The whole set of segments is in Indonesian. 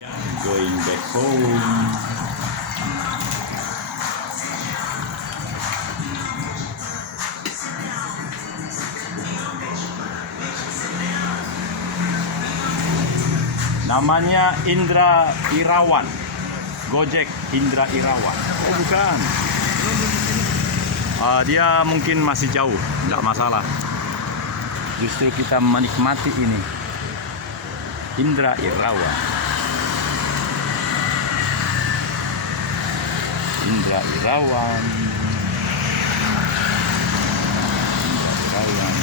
Going back home. Namanya Indra Irawan. Gojek Indra Irawan. Oh bukan. Dia mungkin masih jauh, nggak masalah. Justru kita menikmati ini. Indra Irawan. Indra Irawan. Indra Irawan.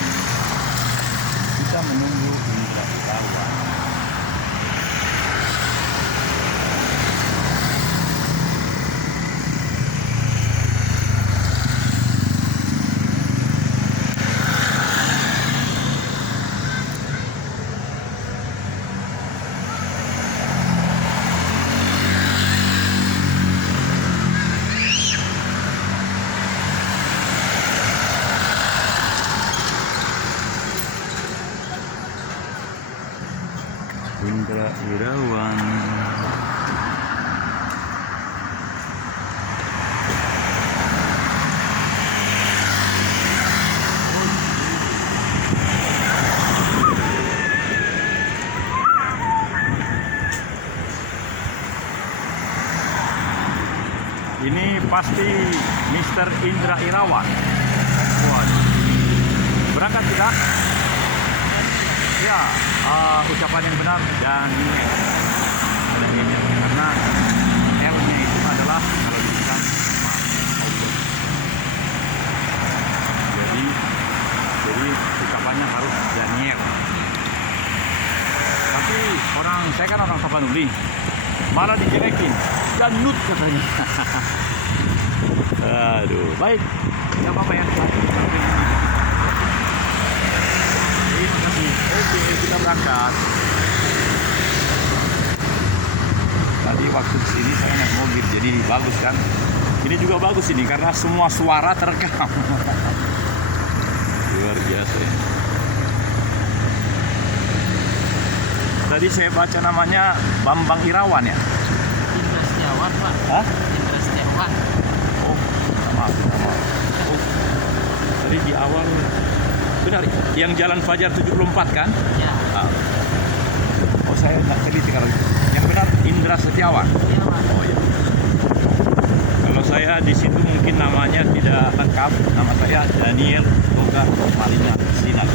Kita menunggu Indra Irawan. Indra Irawan. Ini pasti Mr. Indra Irawan. Waduh. Berangkat tidak? Ya, ucapan yang benar dan ada ini karena L-nya itu adalah kalau dituliskan jadi ucapannya harus Daniel. Tapi saya kan orang Tapanuli, malah dijelekin Danut katanya. Aduh, baik, nggak apa-apa ya. Oke, kita berangkat. Tadi waktu kesini saya naik mobil, jadi bagus kan? Ini juga bagus ini karena semua suara terekam. Luar biasa ya. Tadi saya baca namanya Bambang Irawan ya? Indra Setiawan, Pak. Hah? Indra Setiawan. Oh, sama. Oh, tadi di awal benar, yang Jalan Fajar 74 kan? Ya. Oh, saya nggak teliti kalau yang benar Indra Setiawan. Iya, Pak. Oh ya. Kalau saya di situ mungkin namanya tidak lengkap. Nama saya Daniel Boga Malina Sinar.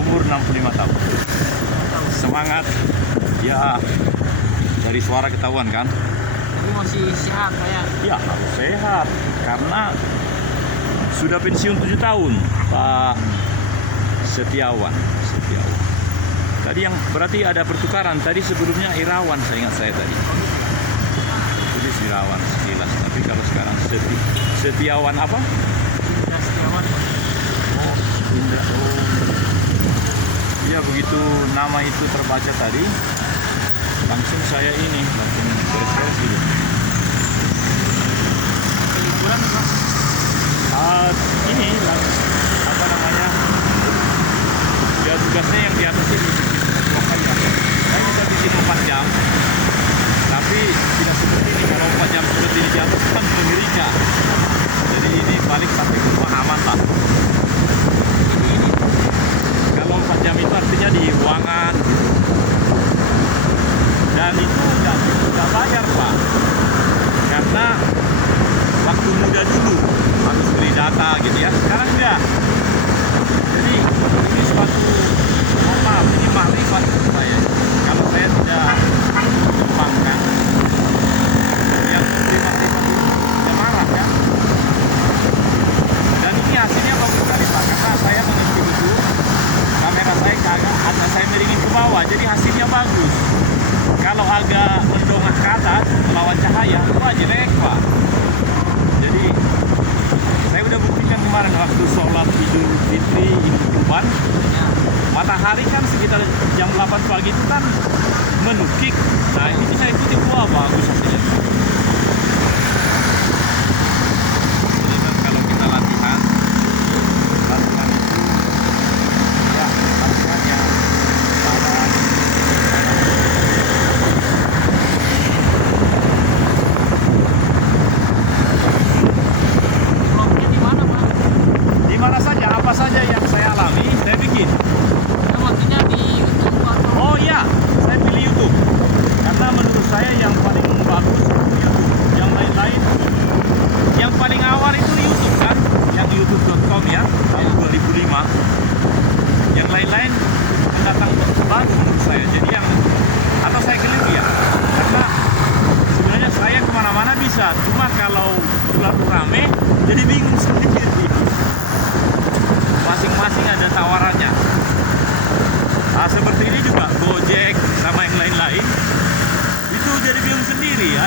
Umur 65 tahun. Semangat. Ya, dari suara ketahuan kan? Tapi masih sehat, Pak ya. Ya, harus sehat karena sudah pensiun 7 tahun, Pak Setiawan. Tadi yang berarti ada pertukaran. Tadi sebelumnya Irawan, saya ingat saya tadi. Jadi Irawan sekilas. Tapi kalau sekarang Setiawan apa? Indra Setiawan, Pak. Oh, Indra. Oh. Ya begitu nama itu terbaca tadi, langsung saya langsung beres-beres gitu. Liburan, Pak. Ini apa namanya, ya tugasnya yang di atas ini pokoknya saya bisa bikin 4 jam tapi tidak seperti ini. Kalau 4 jam seperti ini di atas kan mengerikan, jadi ini balik sampai ke rumah aman lah. Ini kalau 4 jam itu artinya di ruangan dan itu nggak bayar Pak, karena waktu muda dulu harus beli data gitu ya, sekarang enggak. Jadi ini suatu maaf, ini makrifat untuk saya. Kalau saya tidak kembangkan yang beri makrifat itu tidak marah ya. Dan ini hasilnya bagus sekali Pak, karena saya mengisi itu kamera saya agak atas, saya miringin ke bawah, jadi hasilnya bagus. Kalau agak mendongak ke atas melawan cahaya, wah jelek Pak. Jadi saya udah buktikan kemarin waktu sholat Idul Fitri ini Kurban, matahari kan sekitar jam 8 pagi itu kan menukik. Nah ini saya ikuti, wah bagus hasilnya. Jadi kan kalau kita latihan itu ya latihannya pada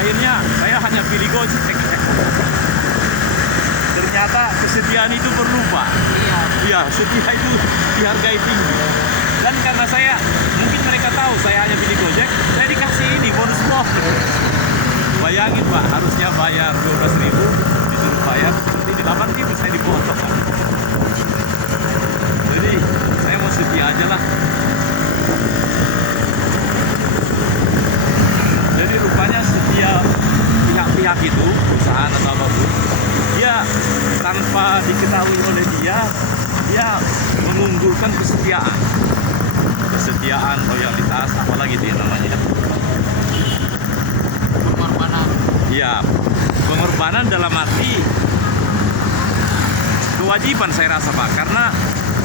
akhirnya saya hanya pilih Gojek. Ternyata kesetiaan itu perlu, Pak. Iya. Iya, setia itu dihargai tinggi. Dan karena saya, mungkin mereka tahu saya hanya pilih Gojek, saya dikasih ini bonus bos. Bayangin, Pak, harusnya bayar 12.000, disuruh bayar seperti di 8.000 saya dipotong. Jadi saya mau setia aja lah. Jadi rupanya setiap pihak-pihak itu, perusahaan atau apapun, dia tanpa diketahui oleh dia mengunggulkan kesetiaan, loyalitas, apalagi dia namanya. Pengorbanan. Ya, pengorbanan dalam arti kewajiban saya rasa, Pak, karena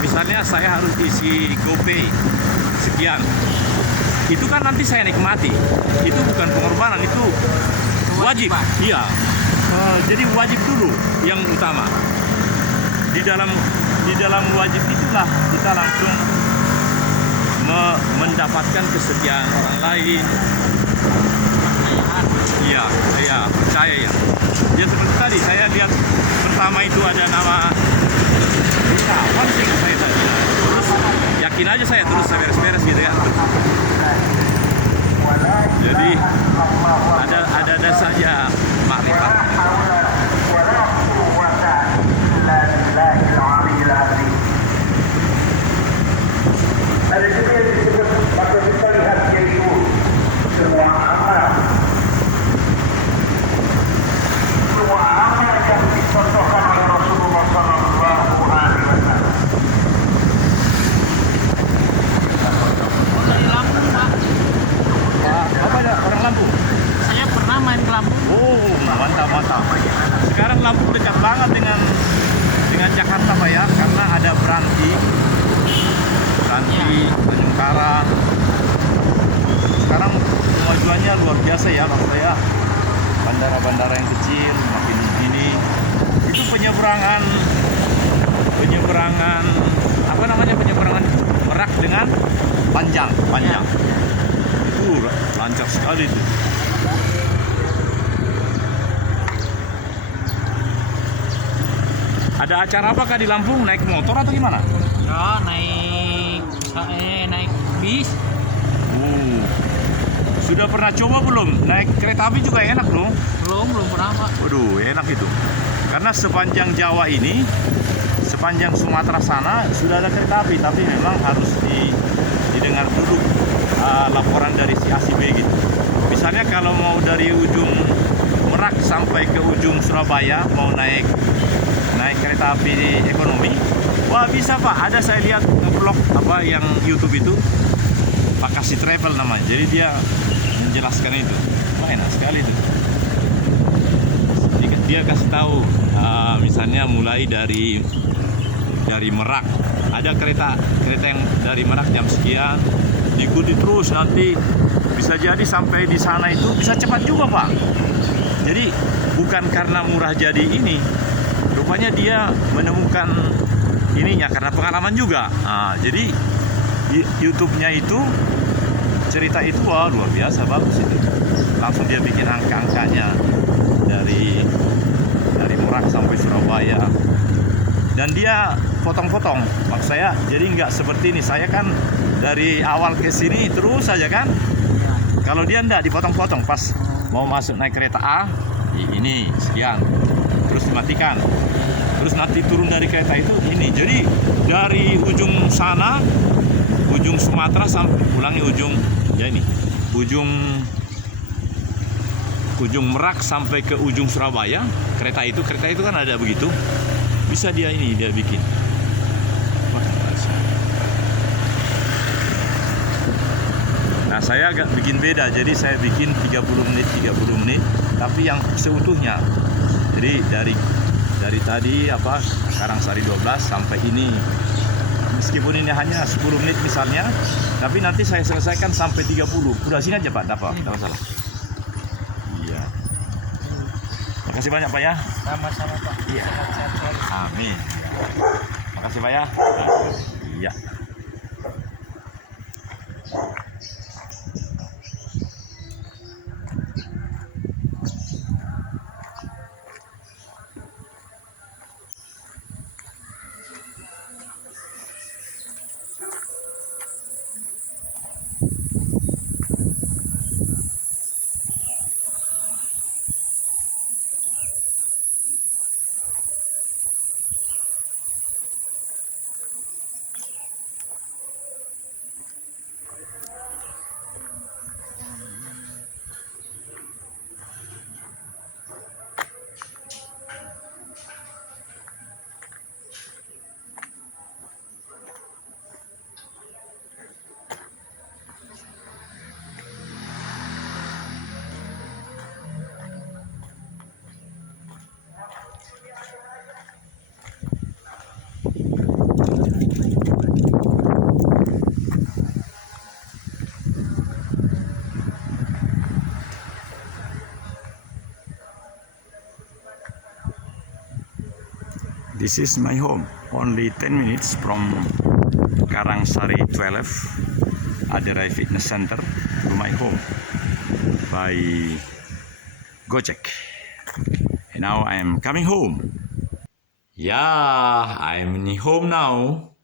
misalnya saya harus isi GoPay sekian, itu kan nanti saya nikmati, itu bukan pengorbanan, itu wajib. Iya. Jadi wajib dulu yang utama. Di dalam wajib itulah kita langsung mendapatkan kesetiaan orang lain. Iya, saya percaya ya. Ya seperti tadi saya lihat pertama itu ada nama apa sih saya tadi. Terus yakin aja saya terus beres-beres gitu ya. Jadi ada saja makrifat. Dari Lampung, Pak. Apa ada orang Lampung? Saya pernah main ke Lampung. Oh, mantap. Sekarang Lampung dekat banget dengan Jakarta, Pak ya, karena ada Beranti, Tanjung Karang. Sekarang kemajuannya luar biasa ya, maksud saya. Bandara-bandara yang kecil makin ini. Itu penyeberangan apa namanya, penyeberangan Merak dengan Panjang. Itu lancar sekali itu. Ada acara apakah di Lampung? Naik motor atau gimana? Ya, naik bis. Sudah pernah coba belum? Naik kereta api juga enak dong. Belum pernah, Pak. Waduh, enak itu. Karena sepanjang Jawa ini, sepanjang Sumatera sana sudah ada kereta api, tapi memang harus didengar dulu laporan dari si A si B gitu. Misalnya kalau mau dari ujung Merak sampai ke ujung Surabaya mau naik kereta api ekonomi, wah bisa, Pak. Ada saya lihat vlog apa yang YouTube itu, Pak Kasih Travel namanya. Jadi dia menjelaskan itu. Wah, enak sekali itu. Dia kasih tahu misalnya mulai dari Merak ada kereta yang dari Merak jam sekian, diikuti terus, nanti bisa jadi sampai di sana itu bisa cepat juga, Pak. Jadi bukan karena murah jadi ini, rupanya dia menemukan ininya karena pengalaman juga. Jadi YouTube-nya itu cerita itu wah luar biasa, bagus itu. Langsung dia bikin angka-angkanya dari Merak sampai Surabaya, dan dia potong-potong. Maksud saya jadi nggak seperti ini, saya kan dari awal ke sini terus saja kan. Kalau dia nggak dipotong-potong, pas mau masuk naik kereta A ini sekian, terus dimatikan, terus nanti turun dari kereta itu ini. Jadi dari ujung sana, ujung Sumatera sampai ulangi ujung ya ini ujung Merak sampai ke ujung Surabaya, kereta itu kan ada begitu, bisa dia bikin. Nah, saya agak bikin beda, jadi saya bikin 30 menit, tapi yang seutuhnya. Jadi dari tadi Karangsari 12 sampai ini, meskipun ini hanya 10 menit misalnya, tapi nanti saya selesaikan sampai 30. Udah sini aja, Pak, dapat, tidak masalah. Iya. Makasih banyak, Pak ya. Sama-sama, Pak. Iya. Amin. Makasih, Pak ya. Iya. This is my home. Only 10 minutes from Karangsari 12, Aderai Fitness Center, to my home by Gojek. And now I am coming home. Yeah, I'm home now.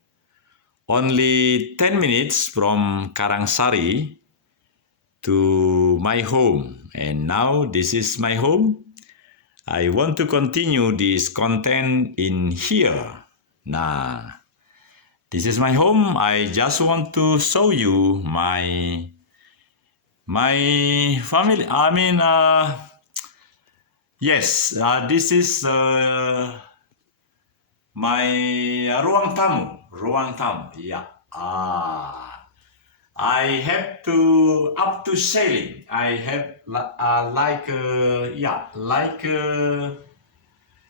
Only 10 minutes from Karangsari to my home. And now this is my home. I want to continue this content in here. Nah, this is my home. I just want to show you my family. Yes, this is my ruang tamu. Yeah. I have to up to ceiling. I have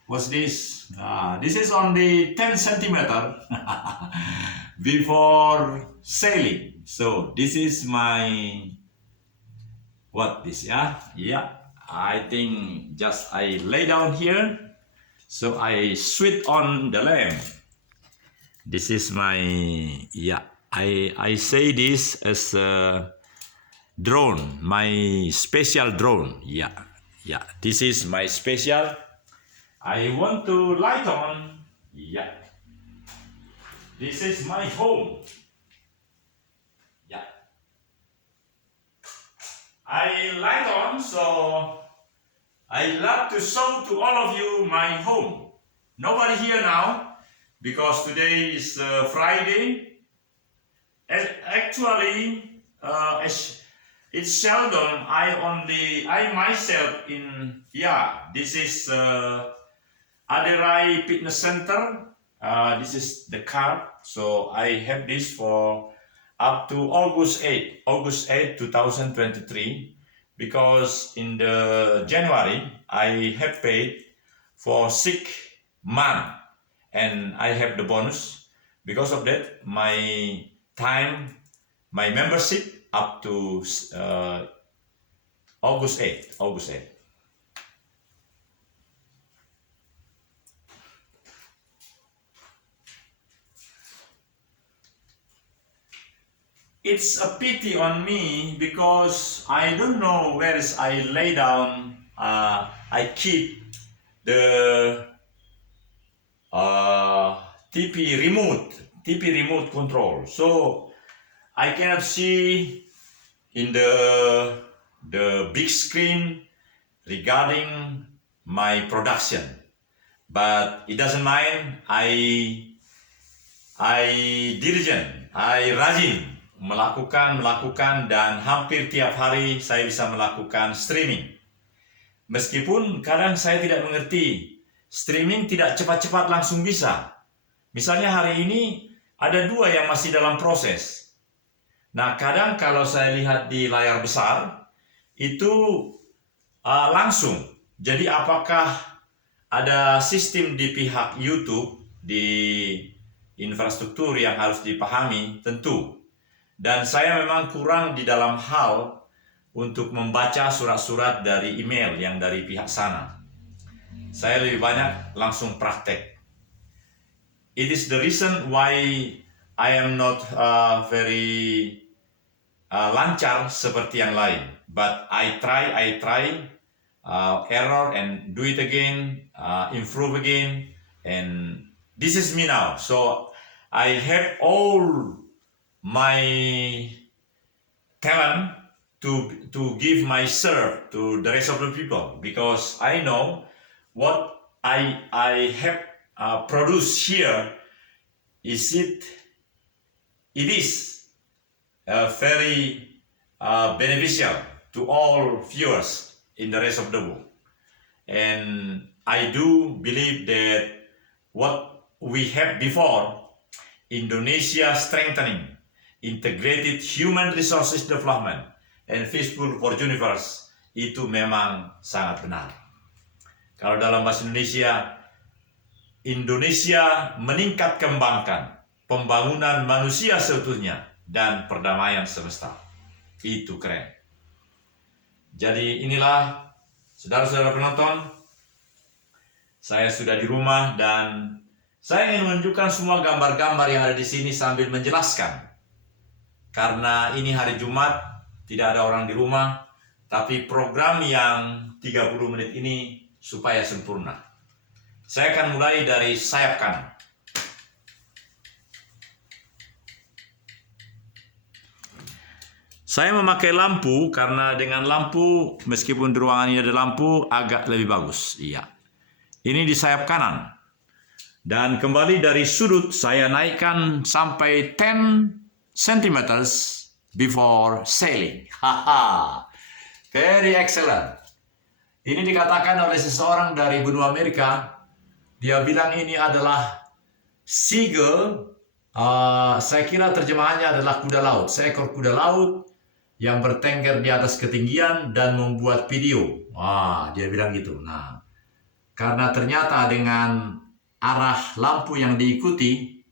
what's this? This is only 10 centimeter before ceiling. So this is my I think just I lay down here. So I switch on the lamp. This is my I say this as a drone, my special drone. This is my special. I want to light on. This is my home. I light on, so I love to show to all of you my home. Nobody here now because today is Friday. Actually, it's seldom I myself in this is Aderai Fitness Center. This is the card, so I have this for up to August 8, 2023, because in the January I have paid for 6 months and I have the bonus. Because of that, my membership up to August 8. It's a pity on me because I don't know where I lay down. I keep the TP remote control, so I cannot see in the big screen regarding my production. But it doesn't mind. I rajin melakukan dan hampir tiap hari saya bisa melakukan streaming. Meskipun kadang saya tidak mengerti, streaming tidak cepat-cepat langsung bisa. Misalnya hari ini ada 2 yang masih dalam proses. Nah, kadang kalau saya lihat di layar besar itu langsung. Jadi apakah ada sistem di pihak YouTube, di infrastruktur yang harus dipahami? Tentu. Dan saya memang kurang di dalam hal untuk membaca surat-surat dari email yang dari pihak sana. Saya lebih banyak langsung praktek. It is the reason why I am not very lancar seperti yang lain. But I try error and do it again, improve again, and this is me now. So I have all my talent to give my serve to the rest of the people, because I know what I have produced here it is very beneficial to all viewers in the rest of the world. And I do believe that what we have before, Indonesia strengthening integrated human resources development and peaceful for universe, itu memang sangat benar. Kalau dalam bahasa Indonesia meningkat kembangkan pembangunan manusia seutuhnya dan perdamaian semesta. Itu keren. Jadi inilah saudara-saudara penonton, saya sudah di rumah dan Saya ingin menunjukkan semua gambar-gambar yang ada di sini sambil menjelaskan. Karena ini hari Jumat, tidak ada orang di rumah, tapi program yang 30 menit ini supaya sempurna. Saya akan mulai dari sayap kanan. Saya memakai lampu karena dengan lampu, meskipun di ruangan ini ada lampu, agak lebih bagus. Iya. Ini di sayap kanan. Dan kembali dari sudut, saya naikkan sampai 10 cm before sailing. Haha, very excellent. Ini dikatakan oleh seseorang dari benua Amerika. Dia bilang ini adalah seagull. Saya kira terjemahannya adalah kuda laut. Seekor kuda laut yang bertengger di atas ketinggian dan membuat video. Dia bilang gitu. Nah, karena ternyata dengan arah lampu yang diikuti,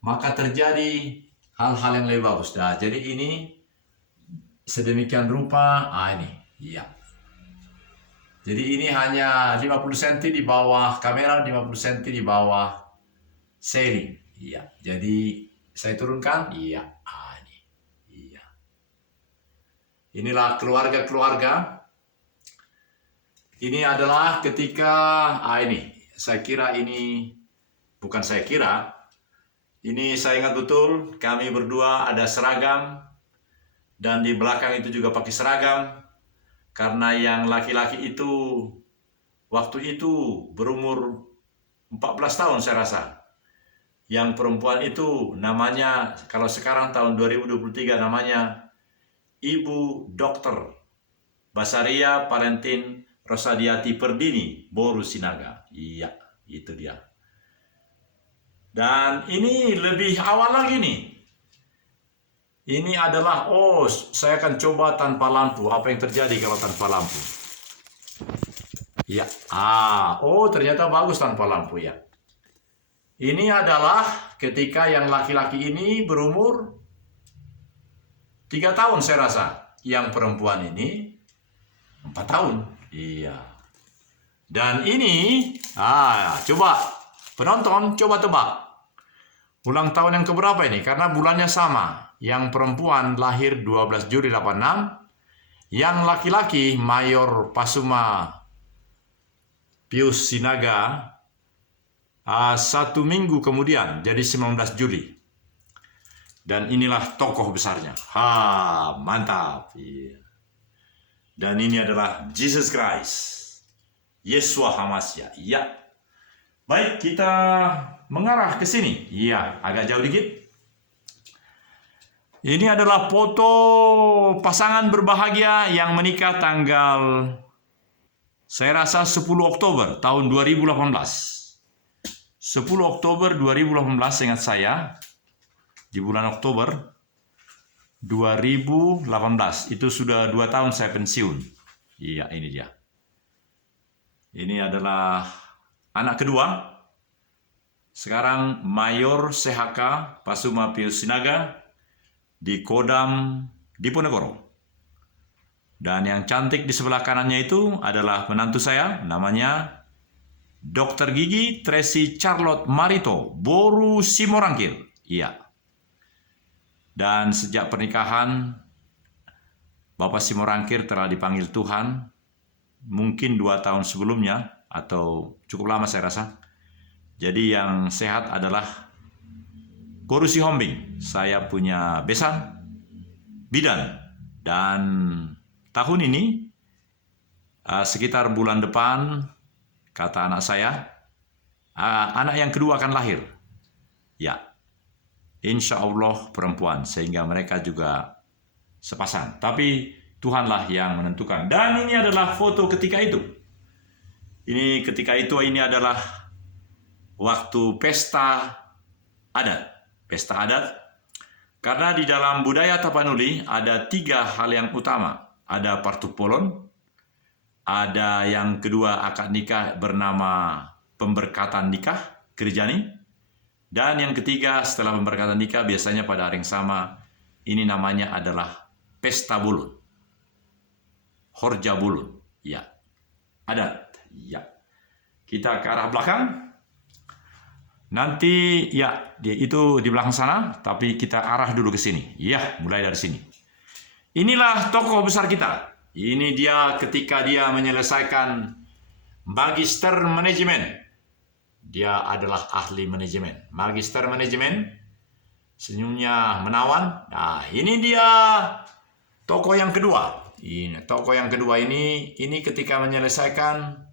maka terjadi hal-hal yang lebih bagus. Nah, jadi ini sedemikian rupa, ini, iya. Jadi ini hanya 50 cm di bawah kamera, 50 cm di bawah sailing. Iya. Jadi saya turunkan, iya. Ini, iya. Inilah keluarga-keluarga. Ini adalah ketika, ini. Saya kira ini, bukan saya kira, ini saya ingat betul, kami berdua ada seragam, dan di belakang itu juga pakai seragam, karena yang laki-laki itu, waktu itu berumur 14 tahun saya rasa. Yang perempuan itu namanya, kalau sekarang tahun 2023 namanya Ibu Dokter Basaria Valentin Rosadiati Perdini Boru Sinaga. Iya, itu dia. Dan ini lebih awal lagi nih. Ini adalah, saya akan coba tanpa lampu. Apa yang terjadi kalau tanpa lampu? Ya, ternyata bagus tanpa lampu ya. Ini adalah ketika yang laki-laki ini berumur 3 tahun saya rasa. Yang perempuan ini 4 tahun. Iya. Dan ini, coba penonton coba tebak. Ulang tahun yang keberapa ini? Karena bulannya sama. Yang perempuan lahir 12 Juli 86. Yang laki-laki Mayor Pasuma Pius Sinaga 1 minggu kemudian, jadi 19 Juli. Dan inilah tokoh besarnya. Mantap. Iya. Dan ini adalah Jesus Christ. Yesua Hamasya. Ya. Baik, kita mengarah ke sini. Iya, agak jauh dikit. Ini adalah foto pasangan berbahagia yang menikah tanggal, saya rasa 10 Oktober tahun 2018. 10 Oktober 2018 ingat saya. Di bulan Oktober 2018. Itu sudah 2 tahun saya pensiun. Iya, ini dia. Ini adalah anak kedua. Sekarang Mayor CHK Pasuma Pius Sinaga di Kodam Diponegoro. Dan yang cantik di sebelah kanannya itu adalah menantu saya, namanya Dr. Gigi Tracy Charlotte Marito Boru Simorangkir. Iya. Dan sejak pernikahan, Bapak Simorangkir telah dipanggil Tuhan, mungkin 2 tahun sebelumnya, atau cukup lama saya rasa. Jadi yang sehat adalah Boru Sihombing. Saya punya besan, bidan. Dan tahun ini, sekitar bulan depan, kata anak saya, anak yang kedua akan lahir. Ya, insya Allah perempuan, sehingga mereka juga sepasang. Tapi Tuhanlah yang menentukan. Dan ini adalah foto ketika itu. Ini ketika itu, ini adalah waktu pesta adat. Pesta adat. Karena di dalam budaya Tapanuli ada 3 hal yang utama. Ada partupolon, ada yang kedua akad nikah bernama pemberkatan nikah, Kirjani. Dan yang ketiga setelah pemberkatan nikah biasanya pada hari yang sama, ini namanya adalah pesta bulun. Horja bulun, ya. Adat, ya. Kita ke arah belakang. Nanti ya itu di belakang sana, tapi kita arah dulu ke sini. Ya, mulai dari sini. Inilah tokoh besar kita. Ini dia ketika dia menyelesaikan Magister Manajemen. Dia adalah ahli manajemen. Magister Manajemen. Senyumnya menawan. Nah, ini dia tokoh yang kedua. Ini tokoh yang kedua ini ketika menyelesaikan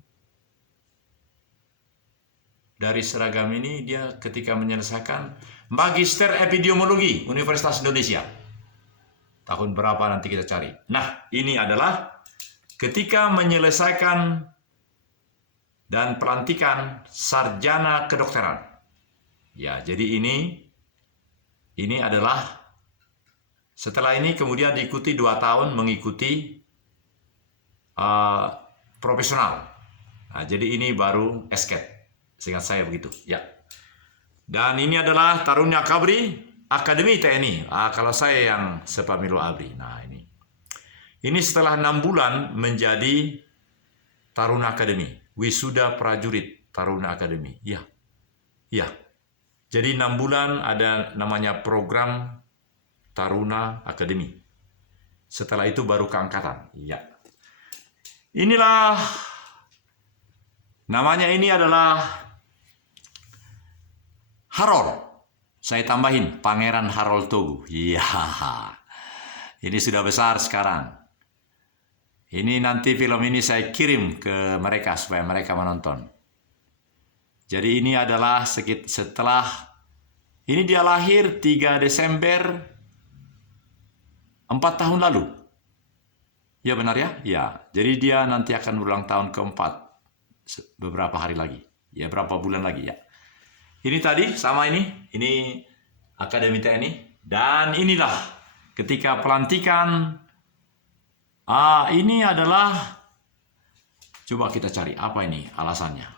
dari seragam ini, dia ketika menyelesaikan Magister Epidemiologi Universitas Indonesia. Tahun berapa nanti kita cari. Nah, ini adalah ketika menyelesaikan dan pelantikan sarjana kedokteran. Ya, jadi ini adalah setelah ini kemudian diikuti 2 tahun mengikuti profesional. Nah, jadi ini baru esket. Seingat saya begitu. Ya. Dan ini adalah Taruna Kabri Akademi TNI. Kalau saya yang Sepamilu Abri. Nah, ini. Ini setelah 6 bulan menjadi Taruna Akademi. Wisuda Prajurit Taruna Akademi. Ya. Ya. Jadi 6 bulan ada namanya program Taruna Akademi. Setelah itu baru keangkatan. Ya. Inilah namanya, ini adalah Harold. Saya tambahin Pangeran Harold Togu. Iya. Ini sudah besar sekarang. Ini nanti film ini saya kirim ke mereka supaya mereka menonton. Jadi ini adalah setelah ini dia lahir 3 Desember 4 tahun lalu. Ya benar ya? Ya. Jadi dia nanti akan berulang tahun keempat beberapa hari lagi. Ya, berapa bulan lagi ya. Ini tadi sama ini Akademi TNI. Dan inilah ketika pelantikan. Ini adalah, coba kita cari apa ini alasannya.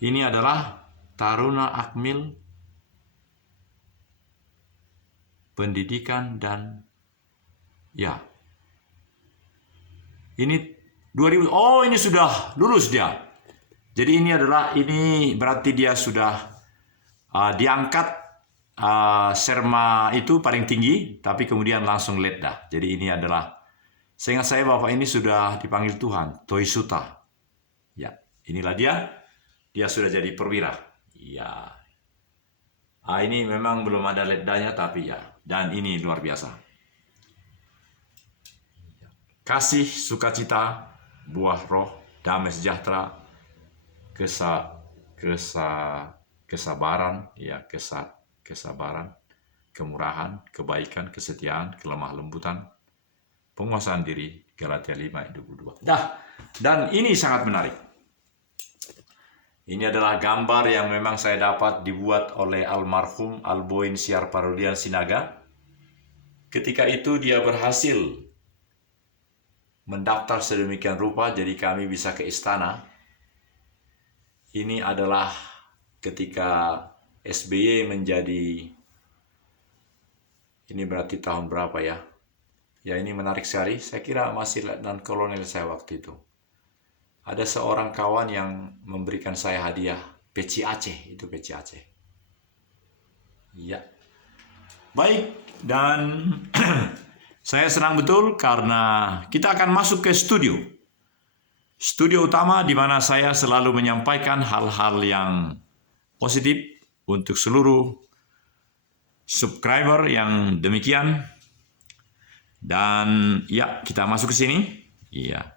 Ini adalah Taruna Akmil Pendidikan dan ya. Ini 2000. Oh, ini sudah lulus dia. Jadi ini berarti dia sudah diangkat serma itu paling tinggi, tapi kemudian langsung letda. Jadi ini adalah, seingat saya Bapak ini sudah dipanggil Tuhan, Toisuta. Ya, inilah dia. Dia sudah jadi perwira. Ya. Ini memang belum ada letdanya, tapi ya. Dan ini luar biasa. Kasih, sukacita, buah roh, damai sejahtera, kesabaran, ya, kesabaran, kemurahan, kebaikan, kesetiaan, kelemah lembutan, penguasaan diri, Galatia 5:22. Dan ini sangat menarik. Ini adalah gambar yang memang saya dapat dibuat oleh almarhum Alboin Siar Parodian Sinaga. Ketika itu dia berhasil mendaftar sedemikian rupa, jadi kami bisa ke istana. Ini adalah ketika SBY menjadi, ini berarti tahun berapa ya? Ya, ini menarik sekali. Saya kira masih letnan kolonel saya waktu itu. Ada seorang kawan yang memberikan saya hadiah peci Aceh, itu peci Aceh. Ya. Baik, dan saya senang betul karena kita akan masuk ke studio. Studio utama di mana saya selalu menyampaikan hal-hal yang positif untuk seluruh subscriber yang demikian. Dan ya, kita masuk ke sini. Iya.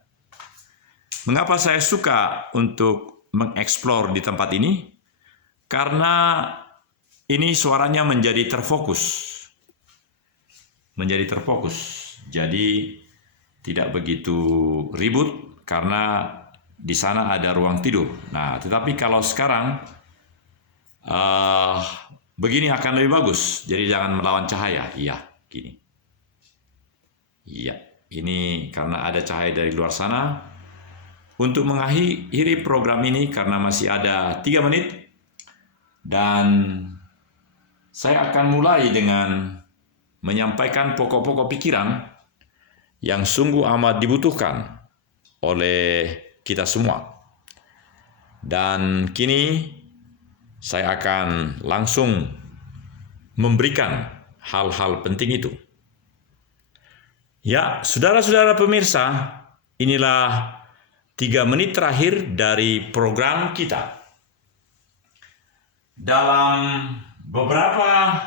Mengapa saya suka untuk mengeksplor di tempat ini? Karena ini suaranya menjadi terfokus. Jadi tidak begitu ribut karena di sana ada ruang tidur. Nah, tetapi kalau sekarang begini akan lebih bagus. Jadi jangan melawan cahaya. Iya, gini. Iya, ini karena ada cahaya dari luar sana. Untuk mengakhiri program ini karena masih ada 3 menit. Dan saya akan mulai dengan menyampaikan pokok-pokok pikiran yang sungguh amat dibutuhkan oleh kita semua. Dan kini saya akan langsung memberikan hal-hal penting itu. Ya, saudara-saudara pemirsa, inilah 3 menit terakhir dari program kita. Dalam beberapa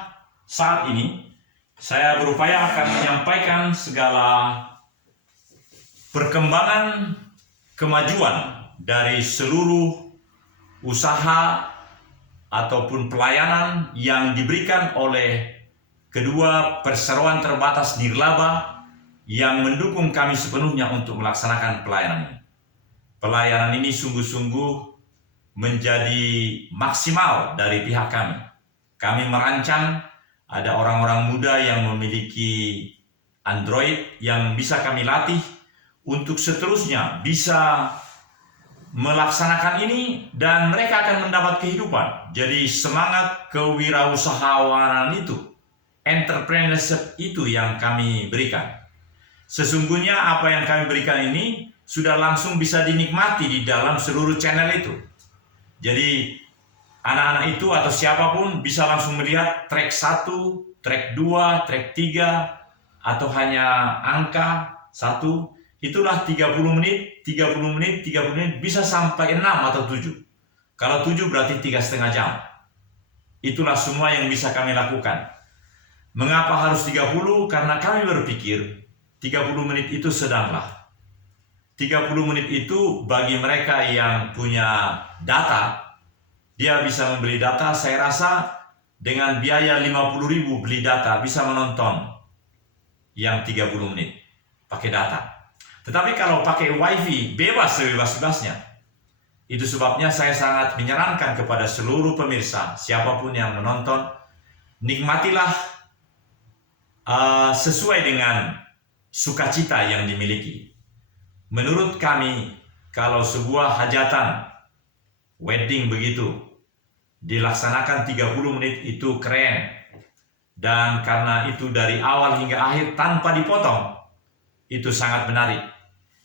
saat ini, saya berupaya akan menyampaikan segala perkembangan kemajuan dari seluruh usaha ataupun pelayanan yang diberikan oleh kedua perseroan terbatas nirlaba yang mendukung kami sepenuhnya untuk melaksanakan pelayanan ini. Pelayanan ini sungguh-sungguh menjadi maksimal dari pihak kami. Kami merancang, ada orang-orang muda yang memiliki Android yang bisa kami latih untuk seterusnya bisa melaksanakan ini dan mereka akan mendapat kehidupan. Jadi semangat kewirausahawanan itu, entrepreneurship itu yang kami berikan. Sesungguhnya apa yang kami berikan ini sudah langsung bisa dinikmati di dalam seluruh channel itu. Jadi anak-anak itu atau siapapun bisa langsung melihat track 1, track 2, track 3 atau hanya angka 1. Itulah 30 menit, 30 menit, 30 menit, bisa sampai 6 atau 7. Kalau 7 berarti 3,5 jam. Itulah semua yang bisa kami lakukan. Mengapa harus 30? Karena kami berpikir 30 menit itu sedanglah. 30 menit itu bagi mereka yang punya data, dia bisa membeli data, saya rasa dengan biaya 50.000 beli data bisa menonton yang 30 menit pakai data. Tetapi kalau pakai wifi bebas sebebas-bebasnya. Itu sebabnya saya sangat menyarankan kepada seluruh pemirsa, siapapun yang menonton, nikmatilah sesuai dengan sukacita yang dimiliki. Menurut kami, kalau sebuah hajatan, wedding begitu, dilaksanakan 30 menit itu keren. Dan karena itu dari awal hingga akhir tanpa dipotong, itu sangat menarik.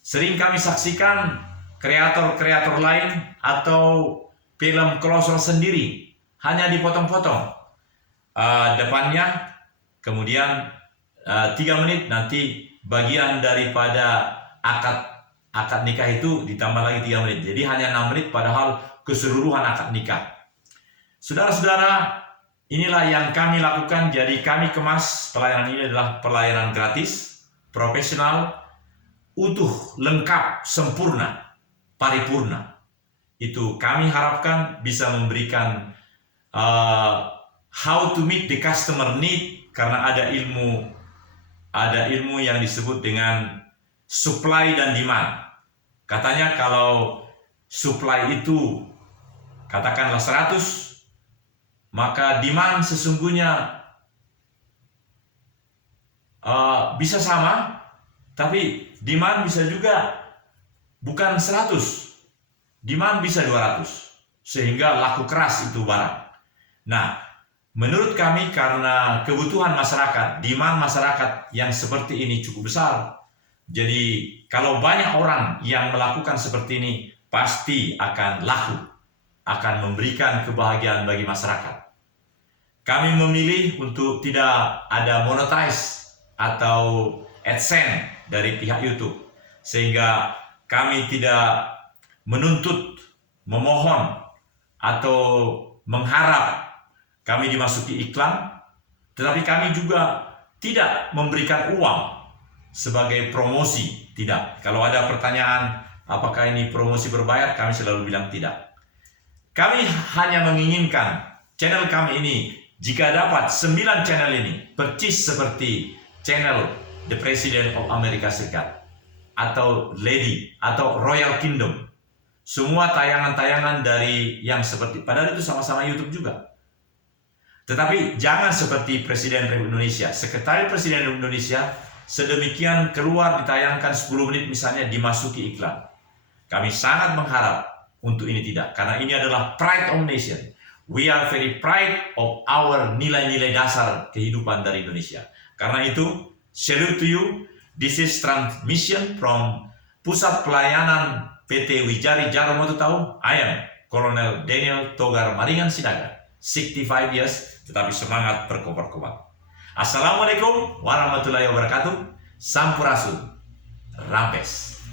Sering kami saksikan kreator-kreator lain atau film kolosal sendiri hanya dipotong-potong. Depannya, kemudian 3 menit nanti bagian daripada akad nikah itu ditambah lagi 3 menit. Jadi hanya 6 menit padahal keseluruhan akad nikah. Saudara-saudara, inilah yang kami lakukan. Jadi kami kemas pelayanan ini adalah pelayanan gratis, profesional, utuh, lengkap, sempurna, paripurna. Itu kami harapkan bisa memberikan how to meet the customer need, karena ada ilmu yang disebut dengan supply dan demand. Katanya kalau supply itu katakanlah 100, maka demand sesungguhnya bisa sama, tapi demand bisa juga bukan 100, demand bisa 200, sehingga laku keras itu barang. Nah, menurut kami karena kebutuhan masyarakat, demand masyarakat yang seperti ini cukup besar, jadi kalau banyak orang yang melakukan seperti ini, pasti akan laku, akan memberikan kebahagiaan bagi masyarakat. Kami memilih untuk tidak ada monetize atau AdSense dari pihak YouTube, sehingga kami tidak menuntut, memohon, atau mengharap kami dimasuki iklan, tetapi kami juga tidak memberikan uang sebagai promosi, tidak. Kalau ada pertanyaan apakah ini promosi berbayar, kami selalu bilang tidak. Kami hanya menginginkan channel kami ini, jika dapat 9 channel ini percis seperti channel The President of America Serikat, atau Lady, atau Royal Kingdom. Semua tayangan-tayangan dari yang seperti, padahal itu sama-sama YouTube juga. Tetapi jangan seperti Presiden Republik Indonesia, Sekretariat Presiden Republik Indonesia, sedemikian keluar ditayangkan 10 menit misalnya dimasuki iklan. Kami sangat mengharap untuk ini tidak, karena ini adalah pride of nation. We are very proud of our nilai-nilai dasar kehidupan dari Indonesia. Karena itu, salute to you. This is transmission from Pusat Pelayanan PT Wijari Jaro Moto Tahu. I am Kolonel Daniel Togar Maringan Sinaga, 65 years, tetapi semangat berkobar-kobar. Assalamualaikum warahmatullahi wabarakatuh. Sampurasun. Rampes.